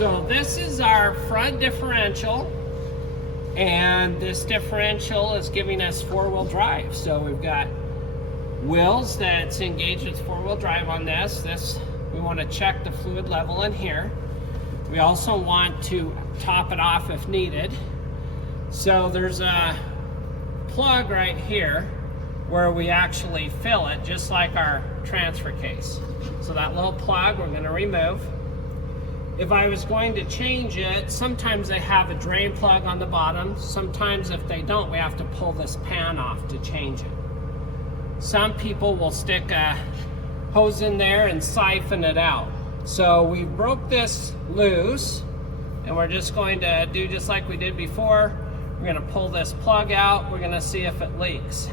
So this is our front differential, and this differential is giving us four-wheel drive. So we've got wheels that's engaged with four-wheel drive on this. We want to check the fluid level in here. We also want to top it off if needed. So there's a plug right here where we actually fill it, just like our transfer case. So that little plug we're going to remove. If I was going to change it, sometimes they have a drain plug on the bottom. Sometimes if they don't, we have to pull this pan off to change it. Some people will stick a hose in there and siphon it out. So we broke this loose, and we're just going to do just like we did before. We're going to pull this plug out. We're going to see if it leaks.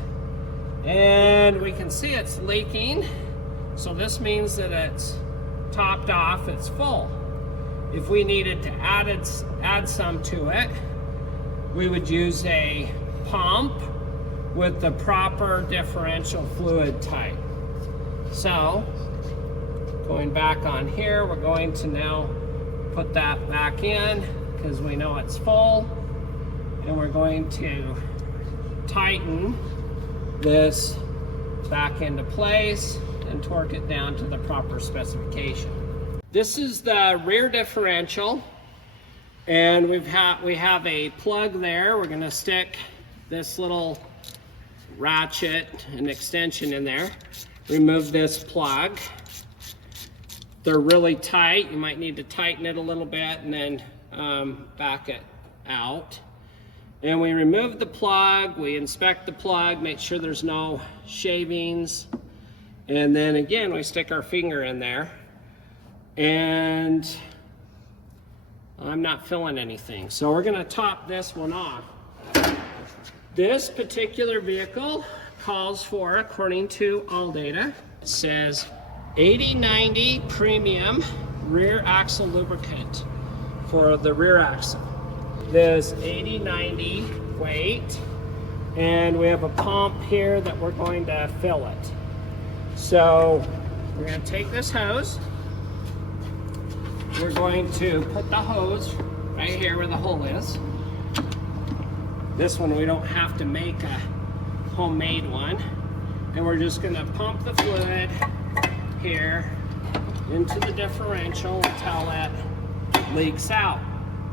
And we can see it's leaking. So this means that it's topped off, it's full. If we needed to add some to it, we would use a pump with the proper differential fluid type. So, going back on here, we're going to now put that back in because we know it's full. And we're going to tighten this back into place and torque it down to the proper specification. This is the rear differential, and we have a plug there. We're going to stick this little ratchet and extension in there. Remove this plug. They're really tight. You might need to tighten it a little bit and then back it out. And we remove the plug, we inspect the plug, make sure there's no shavings, and then again we stick our finger in there, and I'm not feeling anything. So we're going to top this one off. This particular vehicle calls for, according to ALLDATA, it says 8090 premium rear axle lubricant for the rear axle. This 8090 weight, and we have a pump here that we're going to fill it. So we're going to take this hose, we're going to put the hose right here where the hole is. This one we don't have to make a homemade one, and we're just going to pump the fluid here into the differential until it leaks out,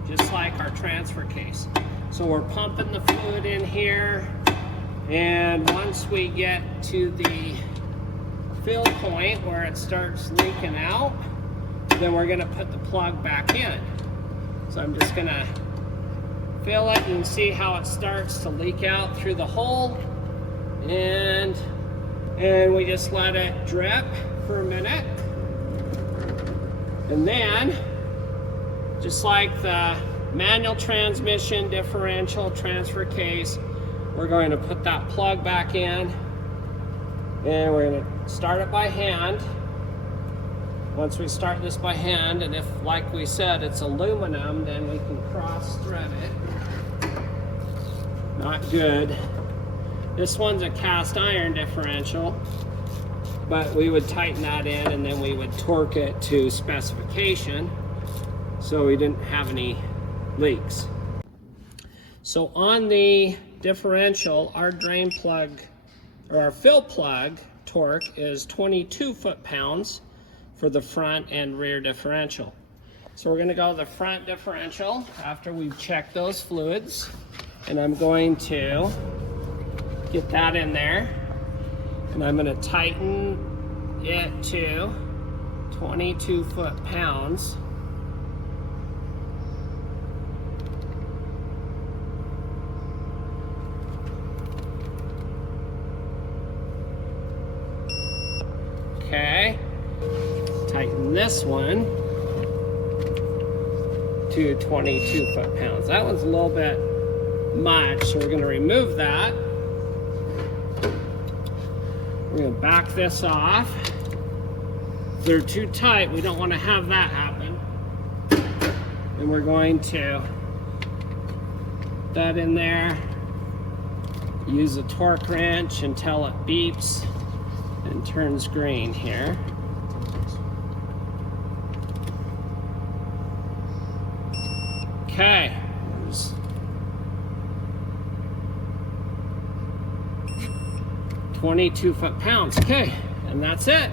just like our transfer case. So we're pumping the fluid in here, and once we get to the fill point where it starts leaking out, then we're going to put the plug back in. So I'm just going to fill it and see how it starts to leak out through the hole, and we just let it drip for a minute, and then just like the manual transmission, differential, transfer case, we're going to put that plug back in, and we're going to start it by hand. Once we start this by hand, and if, like we said, it's aluminum, then we can cross thread it. Not good. This one's a cast iron differential, but we would tighten that in, and then we would torque it to specification, so we didn't have any leaks. So on the differential, our drain plug, or our fill plug torque is 22 foot-pounds for the front and rear differential. So we're going to go to the front differential after we've checked those fluids, and I'm going to get that in there, and I'm going to tighten it to 22 foot-pounds. Okay, tighten this one to 22 foot-pounds. That one's a little bit much, so we're going to remove that. We're going to back this off. If they're too tight, we don't want to have that happen. And we're going to put that in there, use a torque wrench until it beeps and turns green here. Okay. 22 foot-pounds. Okay, and that's it.